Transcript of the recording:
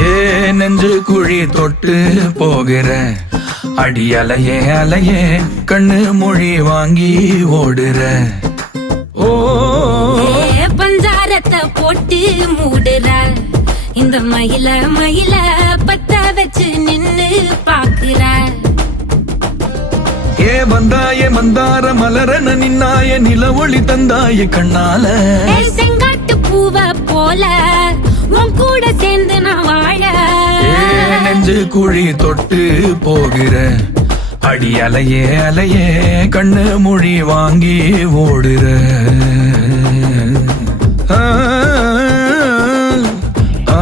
ஏ நெஞ்சு குழி தொட்டு போகிற அடி அலையே அலையே கண்ணு மொழி வாங்கி ஓடுற. ஓ பஞ்சாரத்தை போட்டு மூடுற இந்த மயில மயில பத்த வச்சு நின்னு பாக்குற. ஏ வந்தாய மந்தார மலரன நின்னாய நில ஒளி தந்தாய கண்ணால. செங்காட்டு பூவ போல உன் கூட சேர்ந்து நான் வாழ. நெஞ்சு குழி தொட்டு போகிற அடி அலையே அலையே கண்ணு மொழி வாங்கி ஓடுற. ஆ ஆ